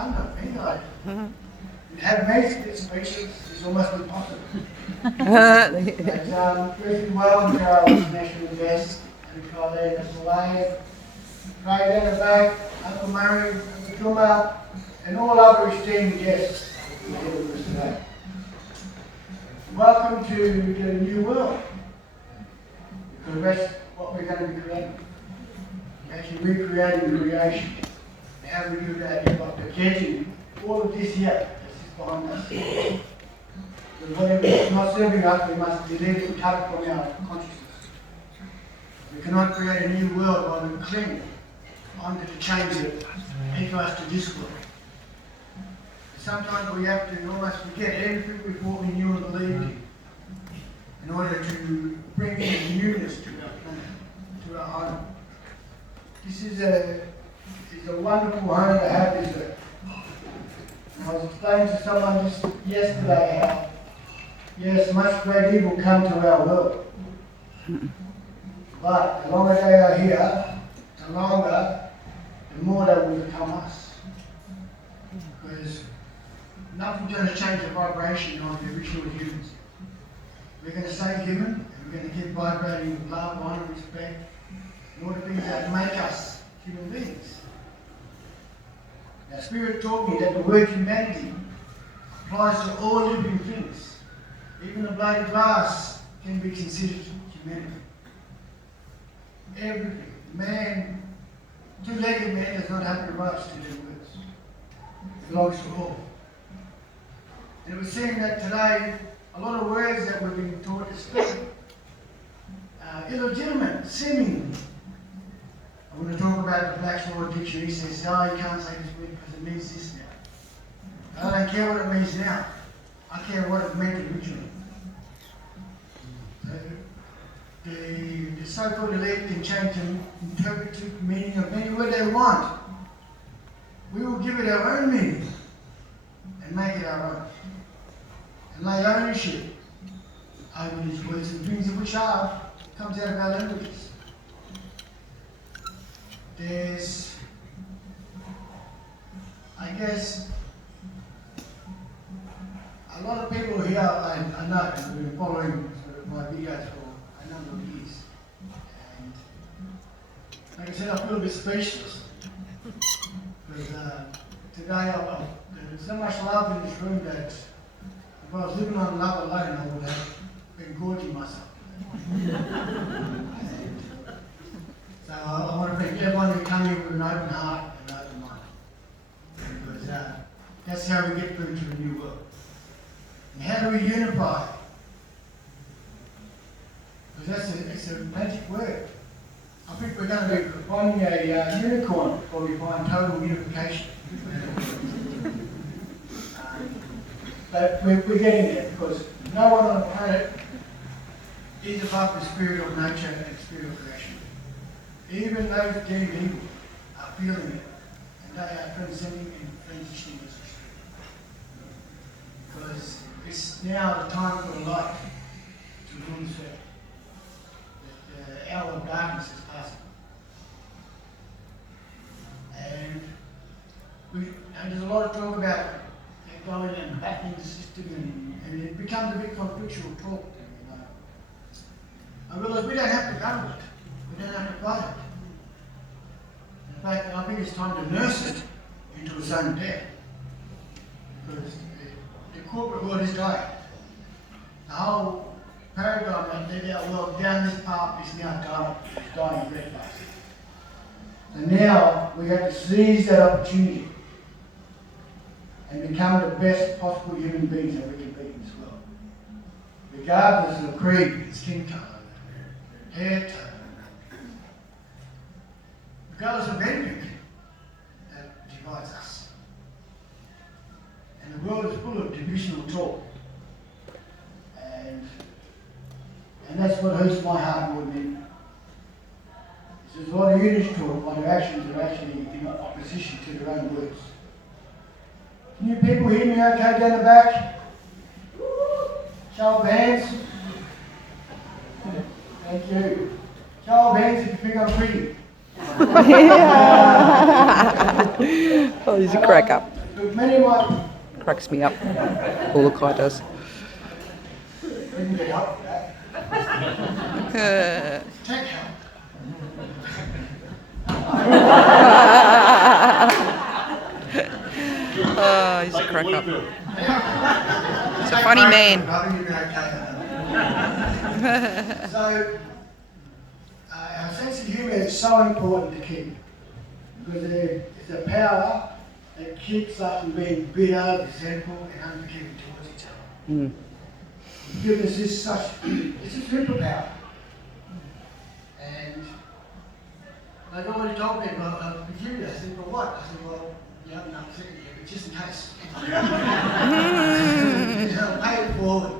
tongue up anyway. Have me spit speeches is almost impossible. But first welcome to our international guests, and Colleen and Elaine, Craig at the back, Uncle Murray, Uncle Juma, and all other esteemed guests who are here with us today. Welcome to the new world, because that's what we're going to be creating. Actually recreating creation. And how we do that is by projecting all of this here. Behind us. Whatever is not serving us, we must delete it and cut it from our consciousness. We cannot create a new world while we cling onto to change it into us to this world. Sometimes we have to almost forget everything we thought we knew and believed in order to bring in newness to our planet, to our home. This is a wonderful home to have this earth. I was explaining to someone just yesterday how, yes, much great evil come to our world. But the longer they are here, the more they will become us. Because nothing's going to change the vibration of the original humans. We're going to stay human, and we're going to keep vibrating with love, honor, respect, and all the things that make us human beings. Now, Spirit taught me that the word humanity applies to all living things. Even a blade of glass can be considered humanity. Everything. Man, two-legged man does not have the rights to their words. It belongs to all. And it was seen that today, a lot of words that we're being taught to speak are illegitimate, seemingly. I want to talk about the Black's Law Dictionary. He says, oh, you can't say this word because it means this now. I don't care what it means now. I care what it meant originally. So, the so-called elite can change the interpretive meaning of any word they want. We will give it our own meaning and make it our own. And lay ownership over these words and things of which comes out of our languages. There's, I guess, a lot of people here, I know, have been following sort of my videos for a number of years. And like I said, I feel a bit speechless. Because today there's so much love in this room that if I was living on love alone, I would have been gorging myself. So I want to thank everyone who came here with an open heart and an open mind. Because that's how we get through to the new world. And how do we unify? Because it's a magic word. I think we're going to be finding a unicorn before we find total unification. But we're getting there because no one on the planet is above the spirit of nature and spirit of creation. Even those deemed evil are feeling it, and they are transcending and transitioning as we speak. Because it's now the time for the light to rule the earth. The hour of darkness is passing. And there's a lot of talk about going and backing the system, and it becomes a bit conflictual talk. I realize we don't have to go with it. We don't have to fight it. In fact, I think it's time to nurse it into its own death. Because the corporate world is dying. The whole paradigm that led our world down this path is now dying. It's dying very fast. And now we have to seize that opportunity and become the best possible human beings that we can be in this world. Regardless of creed, skin colour, hair tone, regardless of anything that divides us. And the world is full of divisional talk. And that's what hurts my heart more than anything. There's a lot of unity talk, but their actions are actually in opposition to their own words. Can you people hear me okay down the back? Show of hands. Thank you. Show of hands if you think I'm pretty. Oh, he's a crack up. Look, many might Cracks me up. Uluki does. didn't get help for that. Take help. Oh, he's a crack up. He's a funny man. So, our sense of humour is so important to keep because it's a power that keeps us from being bitter, resentful, and unforgiving towards each other. Mm. Forgiveness is it's a superpower. And they've already told me about forgiveness. I said, well, what? I said, well, you haven't upset me yet, but just in case. I'll pay it forward.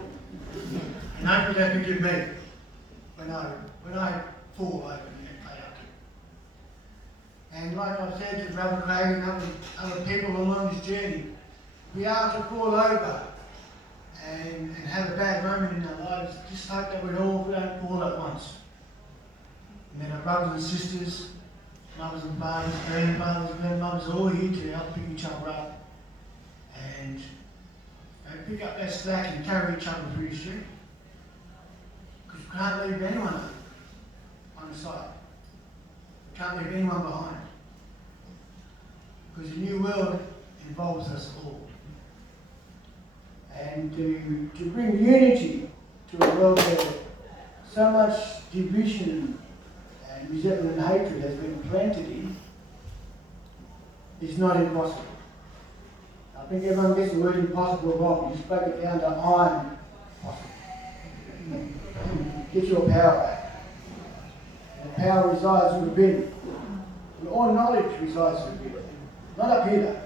And hopefully they forgive me when I fall over and get paid up to. And like I've said to Brother Craig and other people along this journey, we are to fall over and have a bad moment in our lives. Just hope that we don't fall at once. And then our brothers and sisters, mothers and fathers, grandfathers, grandmothers are all here to help pick each other up and pick up that slack and carry each other through this journey. Because we can't leave anyone on the side. We can't leave anyone behind. Because the new world involves us all. And to bring unity to a world where so much division and resentment and hatred has been planted in is not impossible. I think everyone gets the word impossible wrong. You spoke it down to I'm possible. Get your power back. And the power resides within. And all knowledge resides within. Not up here.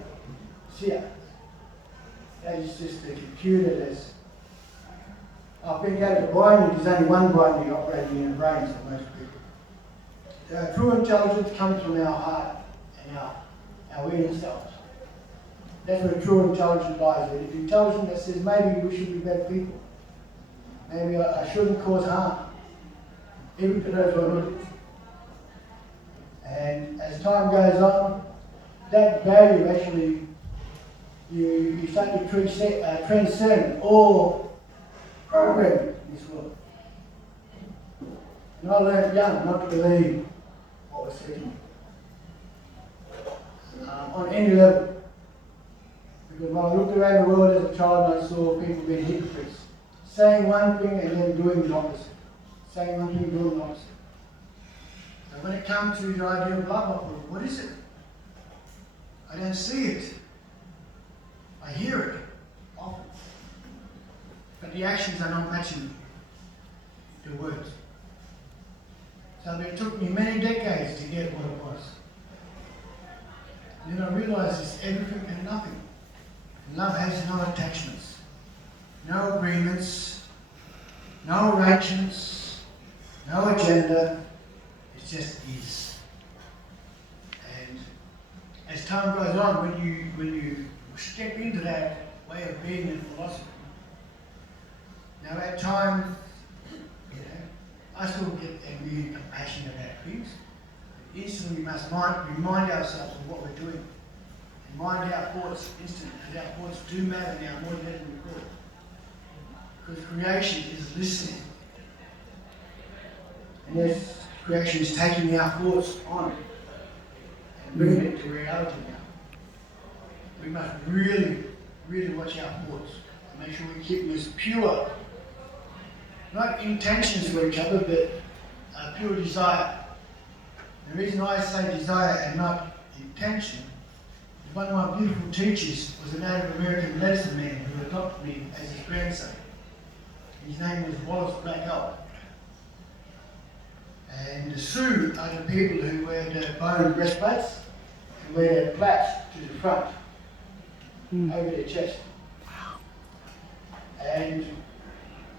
It's here. That is just a computer that's... I think out of the binary, there's only one binary operating in the brains of most people. True intelligence comes from our heart and our inner selves. That's where true intelligence lies. It's intelligence that says maybe we should be better people. Maybe I shouldn't cause harm. Even to those who are good. And as time goes on, that value actually, you start to transcend all programming in this world. And I learned young not to believe what was said to me. On any level. Because when I looked around the world as a child and I saw people being hypocrites, saying one thing and then doing the opposite. Saying one thing and doing the opposite. So when it comes to the idea of love, I thought, what is it? I don't see it. I hear it often. But the actions are not matching the words. So it took me many decades to get what it was. And then I realized it's everything and nothing. And love has no attachments, no agreements, no arrangements, no agenda. It just is. And as time goes on, when you step into that way of being in philosophy, now at times, I still get angry and passionate about things. Instantly, we must remind ourselves of what we're doing. And mind our thoughts instantly, because our thoughts do matter now more than ever before. Because creation is listening. And yes, creation is taking our thoughts on and bringing it to reality now. We must really, really watch our thoughts and make sure we keep them as pure. Not intentions for each other, but pure desire. The reason I say desire and not intention is one of my beautiful teachers was a Native American medicine man who adopted me as his grandson. His name was Wallace Black Elk. And the Sioux are the people who wear the bone breastplates and wear their plaits to the front, over their chest. And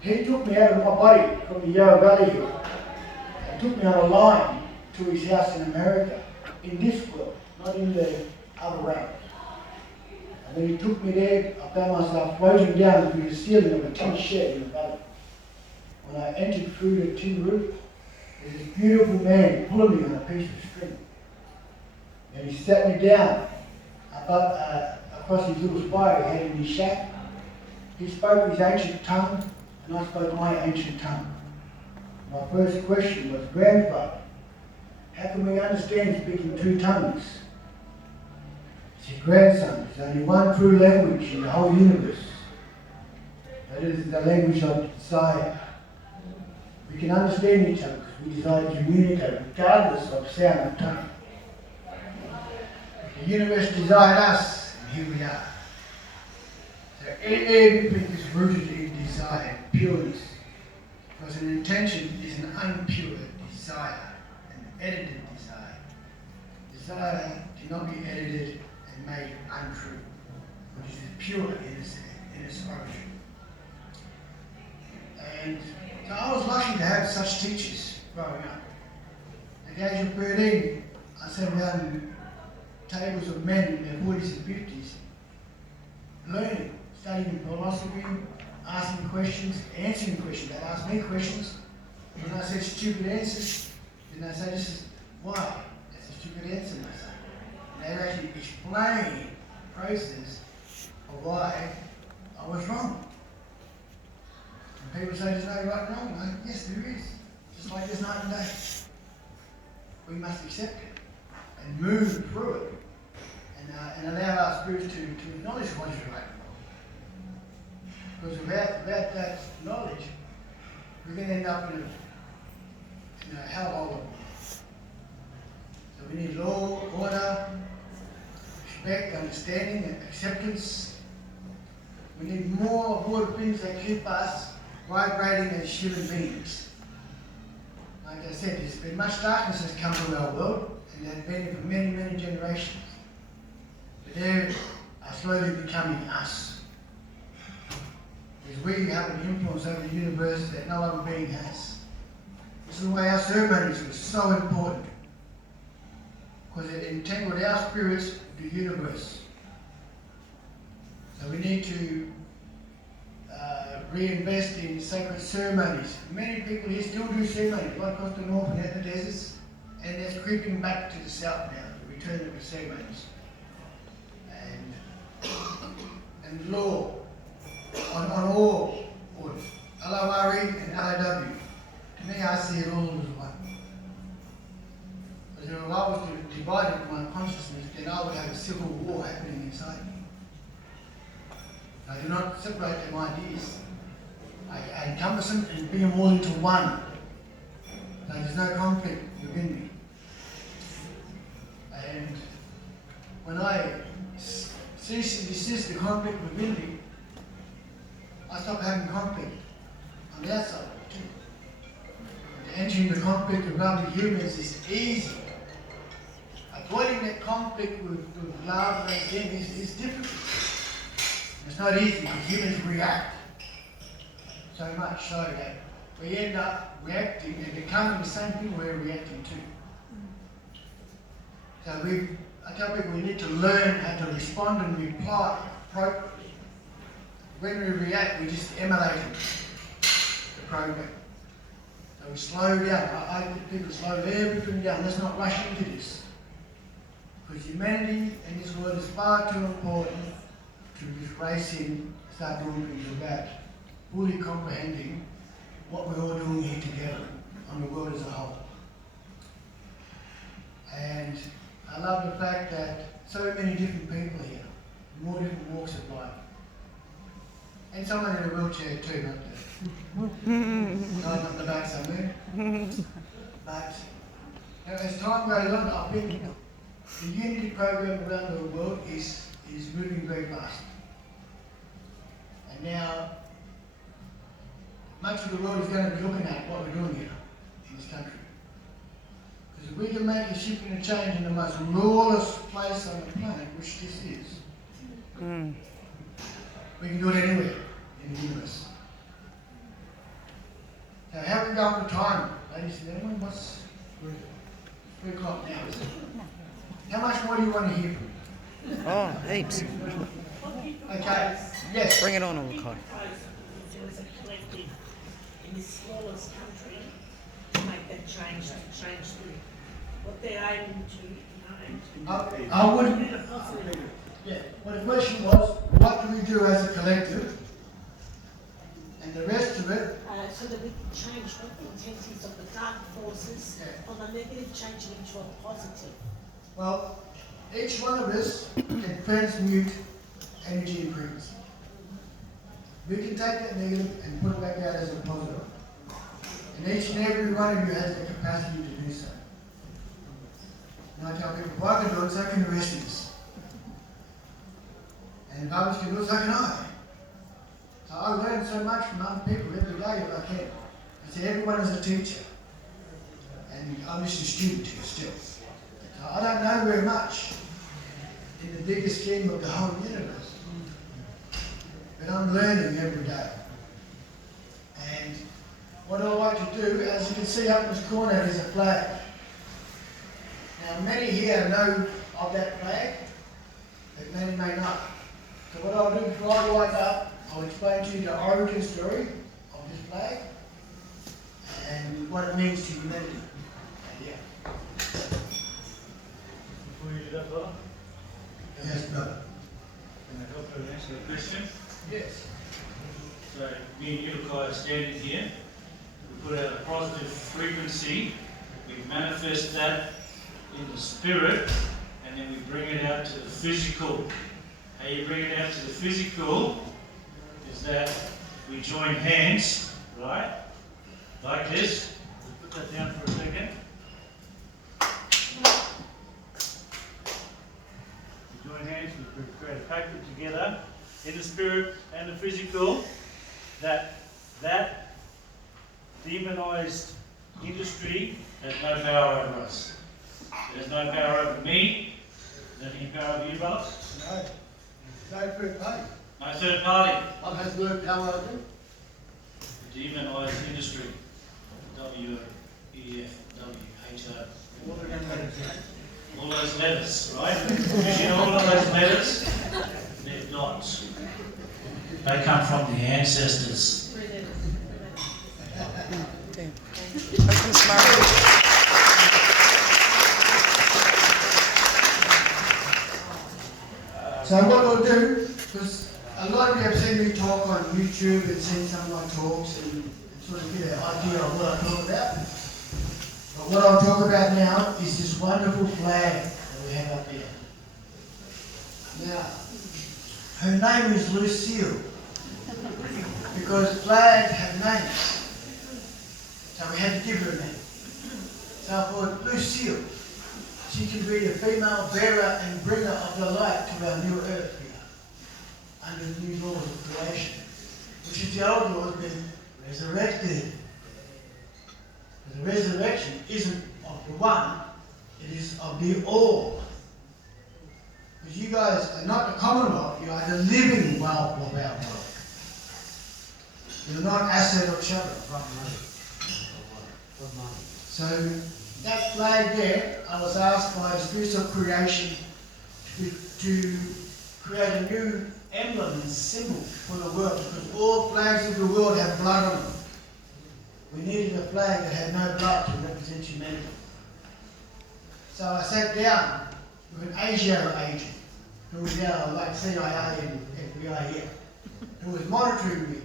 he took me out of my body from the Yarra Valley Hill and took me on a line to his house in America, in this world, not in the other realm. And when he took me there, I found myself floating down through the ceiling of a tin shed in the valley. When I entered through the tin roof, there was this beautiful man pulling me on a piece of string. And he sat me down across his little spire he had in his shack. He spoke his ancient tongue, and I spoke my ancient tongue. My first question was, Grandfather, how can we understand speaking two tongues? He said, grandson, there's only one true language in the whole universe. That is the language of desire. We can understand each other because we desire to communicate regardless of sound of tongue. The universe desired us, and here we are. So everything is rooted in desire, pureness. Because an intention is an unpure desire, an edited desire. Desire cannot be edited and made untrue, which is pure in its origin. And so I was lucky to have such teachers growing up. At the age of 13, I sat around tables of men in their 40s and 50s, learning, studying philosophy, asking questions, answering questions. They'd ask me questions, and I said stupid answers, and they say, this is why. That's a stupid answer, they say. And they'd actually explain the process of why I was wrong. And people say there's no right and wrong. Like, yes, there is. Just like there's night and day. We must accept it and move through it and allow our spirits to acknowledge what is right and wrong. Because without that knowledge, we're going to end up in a hellhole of world. So we need law, order, respect, understanding, and acceptance. We need more of all the things that keep us vibrating as human beings. Like I said, there's been much darkness that's come to our world, and there's been for many, many generations. But they are slowly becoming us. Because we have an influence over the universe that no other being has. This is why our ceremonies were so important. Because it entangled our spirits with the universe. So we need to reinvest in sacred ceremonies. Many people here still do ceremonies, right across the north and at the deserts, and that's creeping back to the south now, the return of the ceremonies. And law on all orders, LORE and LAW. To me, I see it all as one. Because if I was to divide it my consciousness, then I would have a civil war happening inside me. I do not separate them ideas. I encompass them and bring them all into one. So there's no conflict within me. And when I cease and desist the conflict within me, I stop having conflict on the outside too. Entering the conflict of other humans is easy. Avoiding that conflict with love and everything is difficult. It's not easy because humans react so much so that we end up reacting and becoming the same thing we're reacting to. So I tell people we need to learn how to respond and reply appropriately. When we react, we just emulate the program. So we slow down. I think people slow everything down. Let's not rush into this. Because humanity in this world is far too important to just race in, start doing things without fully comprehending what we're all doing here together on the world as a whole. And I love the fact that so many different people here, more different walks of life. And someone in a wheelchair too, not up the back somewhere. But as time goes on, I think the unity program around the world is moving very fast. And now, much of the world is going to be looking at what we're doing here in this country. Because if we can make a shift and a change in the most lawless place on the planet, which this is, we can do it anywhere in the universe. So how are we going for time, ladies and gentlemen? What's 3 o'clock now, is it? How much more do you want to hear from me? Oh, heaps. Okay, yes. Bring it on, Uluki. As a collective in this smallest country to make that change, what they're aiming to, I would. Yeah, well, the question was, what do we do as a collective? And the rest of it, So that we can change the intensities of the dark forces from a negative, change it into a positive. well, each one of us can transmute energy and frequency. We can take that negative and put it back out as a positive. And each and every one of you has the capacity to do so. And I tell people, if I can do it, so can the rest of us. And if others can do it, so can I. So I learn so much from other people every day if I can. I say everyone is a teacher. And I'm just a student here still. So I don't know very much in the bigger scheme of the whole universe. But I'm learning every day. And what I like to do, as you can see up in this corner, is a flag. Now many here know of that flag, but many may not. So what I'll do before I light up, I'll explain to you the origin story of this flag and what it means to humanity. Yeah. Before you do that, brother, Yes, brother. can I help you answer the question? Yes. So, me and Uluki are standing here. We put out a positive frequency. We manifest that in the spirit, and then we bring it out to the physical. How you bring it out to the physical is that we join hands, right? Like this. Put that down for a second. We join hands, we create a pact together in the spirit and the physical, that demonized industry has no power over us. There's no power over me. Is there any power over you, brother? No. No third party. No third party. What has no power over you? The demonized industry. W-E-F-W-H-O. What are they going to do? All those letters, right? You know all of those letters? They're dots. They come from the ancestors. Okay. Open smart. So what we'll do, because a lot of you have seen me talk on YouTube and seen some of my talks and sort of get an idea of what I talk about. But what I'll talk about now is this wonderful flag that we have up there. Now, her name is Lucille, because flags have names. So we had to give her a name. So I thought, Lucille, she can be the female bearer and bringer of the light to our new earth here, under the new laws of creation, which is the old laws been resurrected. But the resurrection isn't of the one, it is of the all. Because you guys are not the commonwealth, you are the living wealth of our world. You're not asset of shadow. So that flag there, I was asked by the spirits of creation to create a new emblem and symbol for the world, because all flags of the world have blood on them. We needed a flag that had no blood to represent humanity. So I sat down with an ASIO agent, who was now like CIA and FBI here, who was monitoring me.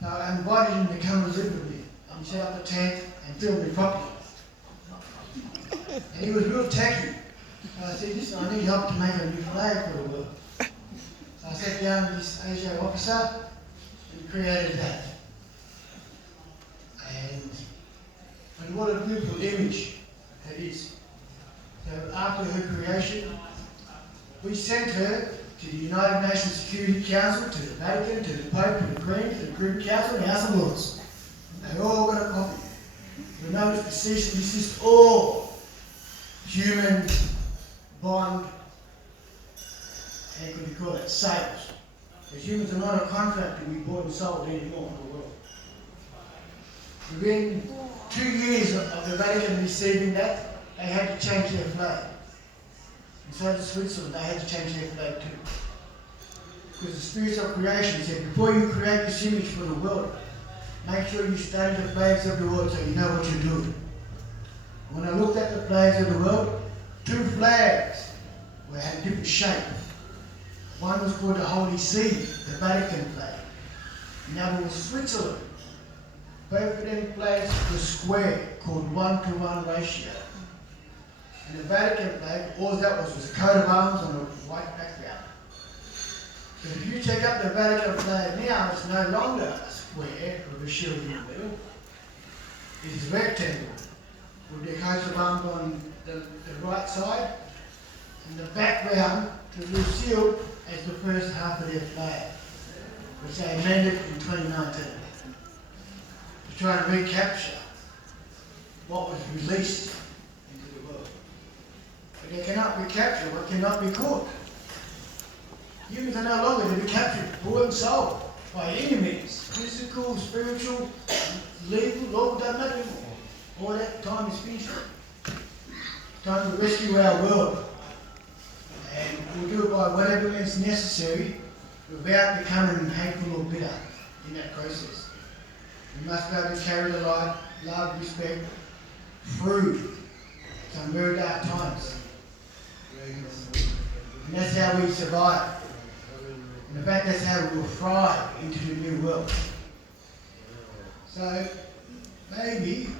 So I invited him to come and live with me. Set up a tent and film me properly. And he was real techy. So I said, listen, I need help to make a new flag for the world. So I sat down with this ASIO officer and created that. And what a beautiful image that is. So after her creation, we sent her to the United Nations Security Council, to the Vatican, to the Pope, to the Queen, to the Privy Council, and the House of Lords. They all got a copy. The notice to cease and desist all human bond, how could you call it, sales. Because humans are not a contract to be bought and sold anymore in the world. Within 2 years of the Vatican receiving that, they had to change their flag. And so did Switzerland, they had to change their flag too. Because the spirits of creation said, before you create this image for the world, make sure you study the flags of the world so you know what you're doing. When I looked at the flags of the world, 2 flags had a different shape. One was called the Holy See, the Vatican flag. Another was Switzerland. Both of them flags were square, called 1-to-1 ratio. And the Vatican flag, all that was a coat of arms on a white background. But if you check out the Vatican flag now, it's no longer a square with a shield in the middle. It's a rectangle with the coat of arms on the right side, and the background to Lucille as the first half of their flag, which they amended in 2019 to try and recapture what was released into the world. But they cannot recapture what cannot be caught. Humans are no longer to be captured, bought and sold by any means, physical, spiritual, legal, law, doesn't matter anymore. All that time is finished. Time to rescue our world. And we'll do it by whatever means necessary without becoming hateful or bitter in that process. We must be able to carry the light, love, respect through some very dark times. And that's how we survive. And in fact, that's how we will thrive into the new world. So, maybe,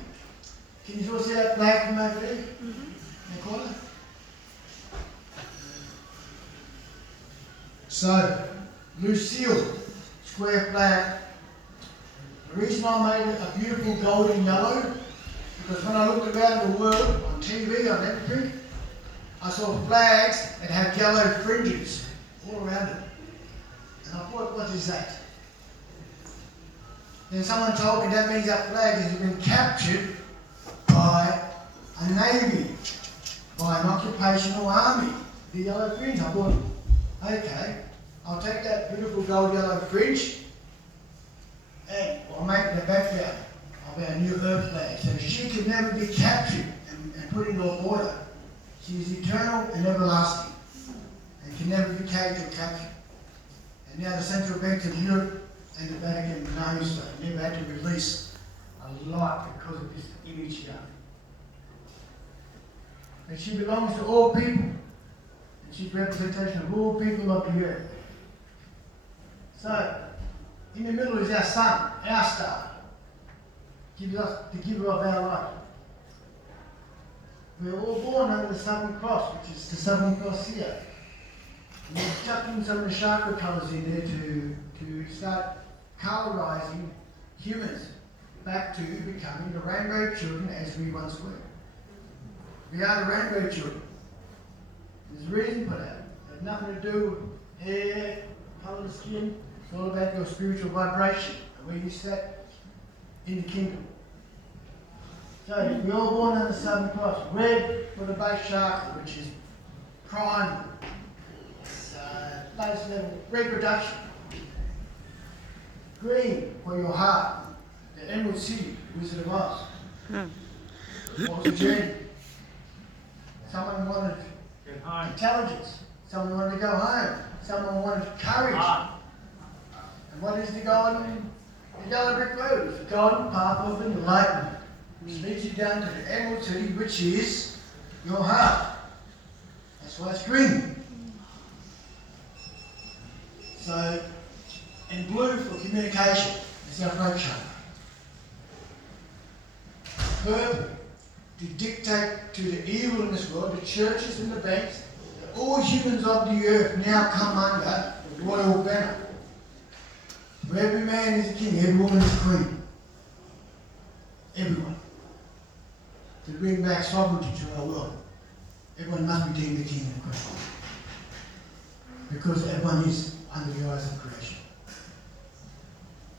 can you all see that flag from over there? In the corner? So, Lucille, square flag. The reason I made it a beautiful golden yellow, because when I looked around the world, on TV, on everything, I saw flags that had yellow fringes all around it. And I thought, what is that? Then someone told me that means that flag has been captured by a navy, by an occupational army, the yellow fringe. I thought, okay, I'll take that beautiful gold yellow fringe and I'll make it the background of our new earth flag. So she can never be captured and put into a border. She is eternal and everlasting and can never be carried or captured. And now the central banks of Europe and the Vatican knows that they never had to release a lot because of this image here. And she belongs to all people. And she's a representation of all people of the earth. So, in the middle is our sun, our star. Gives us the giver of our life. We're all born under the Southern Cross, which is the Southern Cross here. And we're chucking some of the chakra colours in there to start colorising humans back to becoming the rainbow children as we once were. We are the rainbow children. There's a reason for that. It has nothing to do with hair, colour of skin. It's all about your spiritual vibration and where you sit in the kingdom. So we're all born under the Southern Cross. Red for the base chakra, which is prime. It's base level reproduction. Green for your heart. The Emerald City, Wizard of Oz. What was the journey? Someone wanted intelligence. Someone wanted to go home. Someone wanted courage. And what is the yellow brick road? It's the golden path of enlightenment, which leads you down to the Emerald City, which is your heart. That's why it's green. So, and blue for communication is our throat chakra. Purple to dictate to the evil in this world, the churches and the banks, that all humans of the earth now come under the royal banner. Where every man is a king, every woman is a queen. Everyone. To bring back sovereignty to our world, everyone must be deemed the king and queen. Because everyone is under the eyes of creation.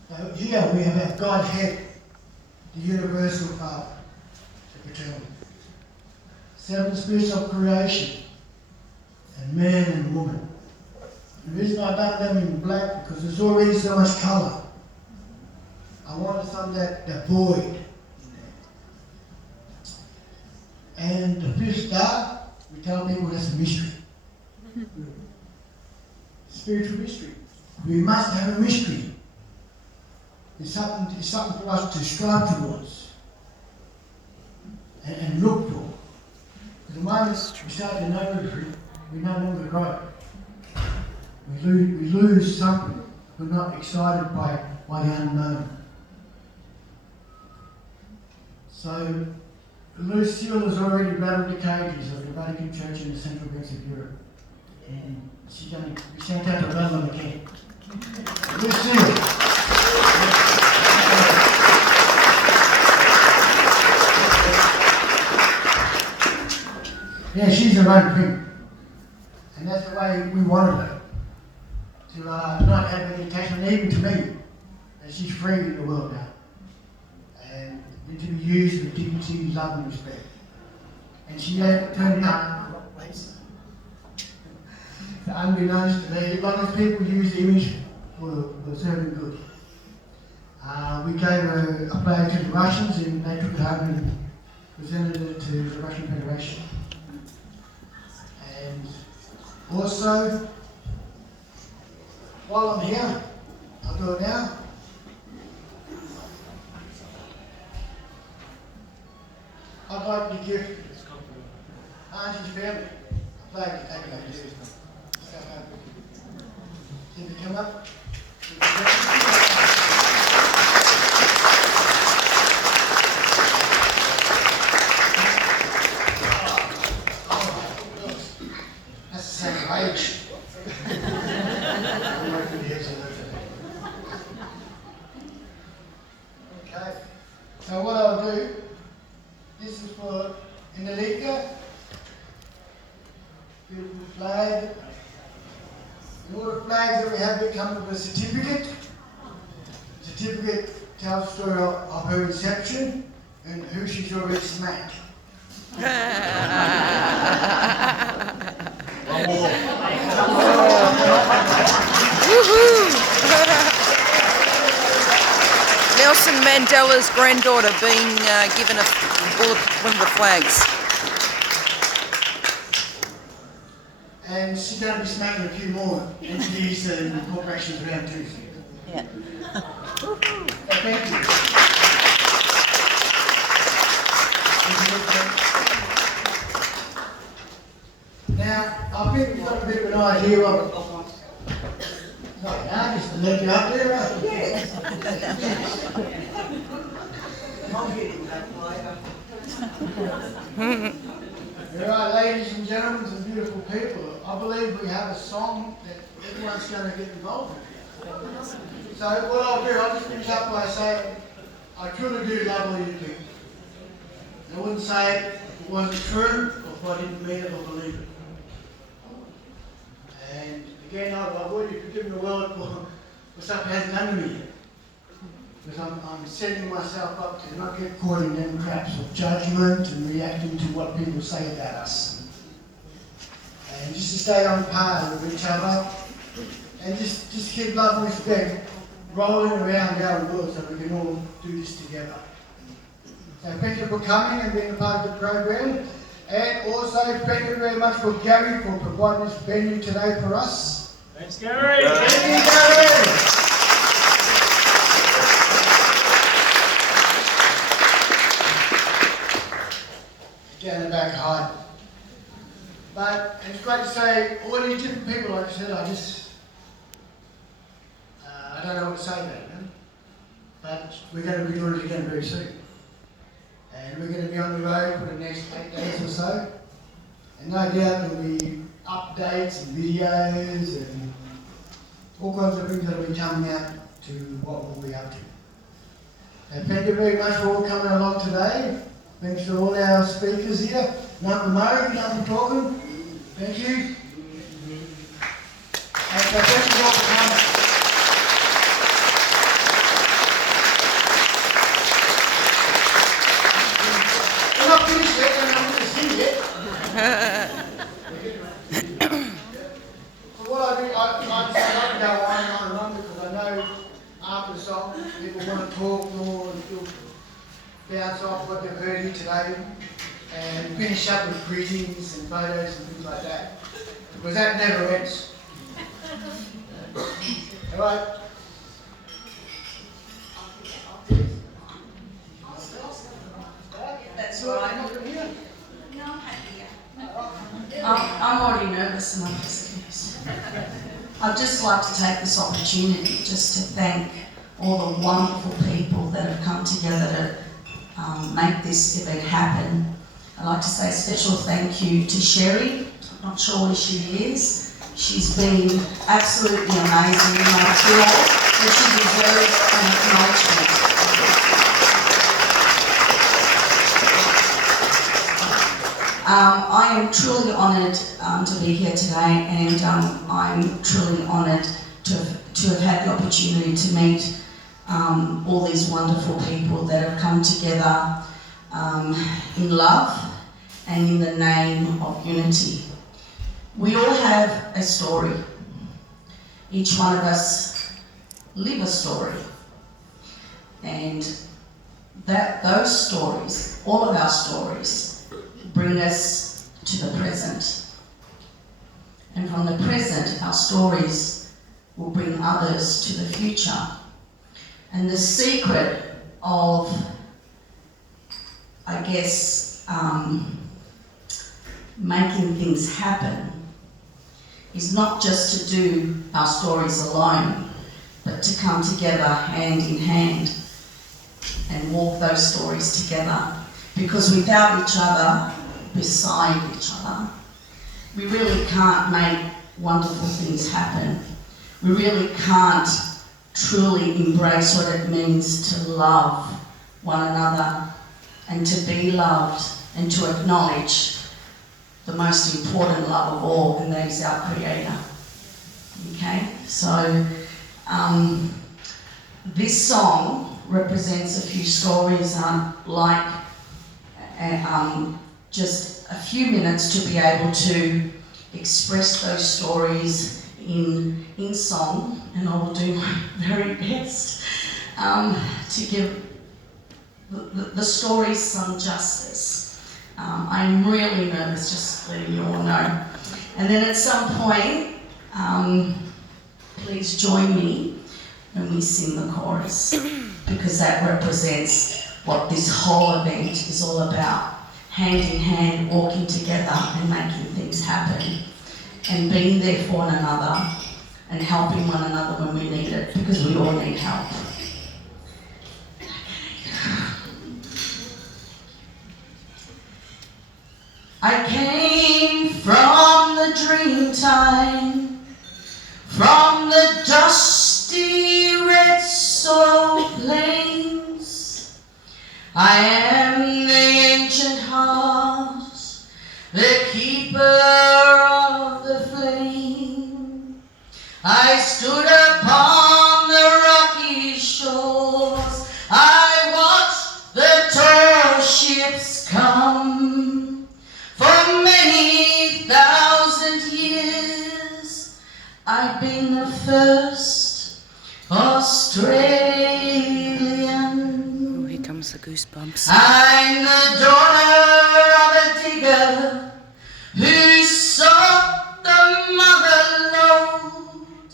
So here we have our Godhead, the universal Father, the paternal. 7 spirits of creation, and man and woman. The reason I've done them in black because there's already so much colour. I wanted some of that void in there. And the 5th star, we tell people that's a mystery. Spiritual mystery. We must have a mystery. It's something for us to strive towards and look for. The moment we start to know everything, we no longer grow. We lose something. We're not excited by the unknown. So, Lucille has already rattled the cages of the Vatican Church in the Central Banks of Europe. And she's going to be sent out to rattle them again. Lucille! Yeah, she's her own queen. And that's the way we wanted her. To not have any attachment, even to me. And she's free in the world now. And to be used with dignity, love and respect. And she turned out in the right place. Unbeknownst to me, a lot of people use the image for serving good. We gave her a plaque to the Russians and they took it home and presented it to the Russian Federation. And also, while I'm here, I'll do it now. I'd like to give Auntie's family a flag to take it over here. Can you come up? That's the same age. Okay. So what I'll do, this is for Inalika. Beautiful flag. And all the flags that we have, they come with a certificate. The certificate tells the story of her reception and who she's already smacked. Nelson Mandela's granddaughter being given one of the flags. And she's going to be smacking a few more entities and corporations around too. Yeah. So thank you. Now, I think we've got a bit of an idea of it. Right now, just to let you up there, right? Yes. All right, ladies and gentlemen and beautiful people, I believe we have a song that everyone's going to get involved in. So what I'll do, I'll just finish up by saying, I truly do love Uluki King. I wouldn't say it if it wasn't true, or if I didn't mean it or believe it. And again, I would be forgiven the world for stuff that hasn't done to me yet. Because I'm setting myself up to not get caught in them traps of judgment and reacting to what people say about us. And just to stay on par with each other and just keep love and respect rolling around our world so we can all do this together. So thank you for coming and being a part of the program. And also thank you very much for Gary for providing this venue today for us. Thanks, Gary. Thank you, Gary. Down the back hard. But it's great to say all these different people, like I said, I don't know what to say about it, man. But we're going to be doing it again very soon. And we're going to be on the road for the next 8 days or so. And no doubt there'll be updates and videos and all kinds of things that will be coming out to what we'll be up to. And thank you very much for all coming along today. Thanks to all our speakers here. None Murray, none talking. Thank you. And so thank you all for coming. We're not finished yet, we're not finished sing yet. So what I do, I just like to go on because I know after the song people want to talk more and feel bounce off what they've heard here today and finish up with greetings and photos and things like that. Because that never ends. Alright? That's right. I'm already nervous and I'm just I'd just like to take this opportunity just to thank all the wonderful people that have come together to make this event happen. I'd like to say a special thank you to Sherry. I'm not sure where she is. She's been absolutely amazing, and I feel that she deserves an acknowledgement. I am truly honoured to be here today, and I'm truly honoured to have had the opportunity to meet all these wonderful people that have come together in love and in the name of unity. We all have a story. Each one of us live a story, and those stories, all of our stories, bring us to the present. And from the present, our stories will bring others to the future. And the secret of, I guess, making things happen is not just to do our stories alone, but to come together hand in hand and walk those stories together. Because without each other, beside each other, we really can't make wonderful things happen. We really can't truly embrace what it means to love one another and to be loved and to acknowledge the most important love of all, and that is our Creator. Okay, so this song represents a few stories. Like just a few minutes to be able to express those stories in song, and I will do my very best to give the stories some justice. I'm really nervous, just letting you all know. And then at some point, please join me when we sing the chorus, because that represents what this whole event is all about. Hand in hand, walking together and making things happen, and being there for one another and helping one another when we need it, because we all need help. I came from the dream time, from the dusty red soil plains. I am the ancient heart, the keeper of the flame. I stood upon the rocky shores, I watched the tall ships come. For many thousand years, I've been the first Australian. Oh, here comes the goosebumps. I'm the daughter of a digger who sought the mother lode.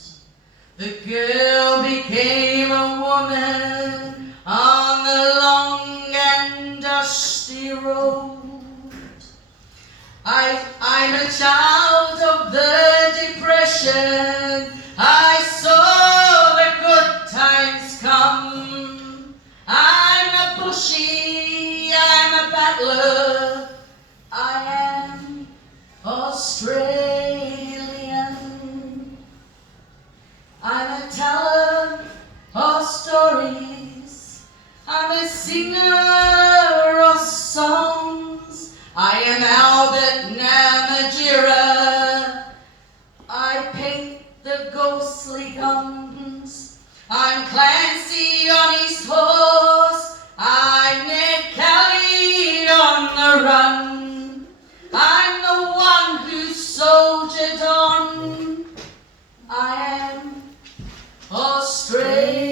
The girl became a woman on the long and dusty road. I'm a child of the Depression. I saw the good times come. I'm a bushy, I'm a battler. I am Australian. I'm a teller of stories. I'm a singer of songs. I am Albert Namatjira. I paint the ghostly guns. I'm Clancy on his horse. I'm Ned Kelly on the run. I'm the one who soldiered on. I am Australian.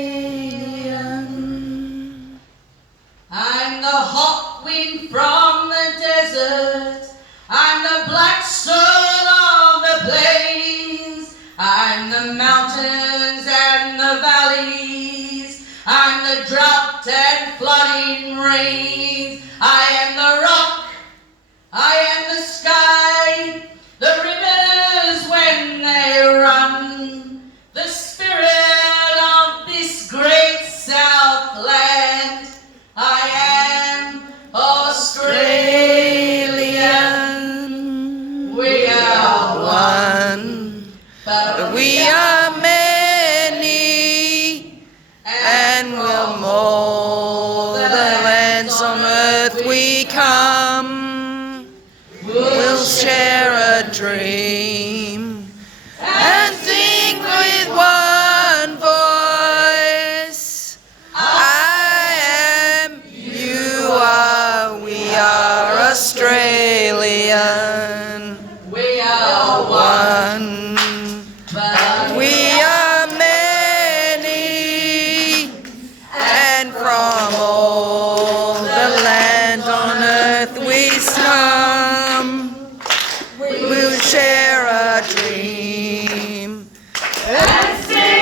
I'm the hot wind from the desert. I'm the black soul of the plains. I'm the mountains and the valleys. I'm the drought and flooding rains. I am the rock. I am the sky. The rivers when they run. with wisdom. We will share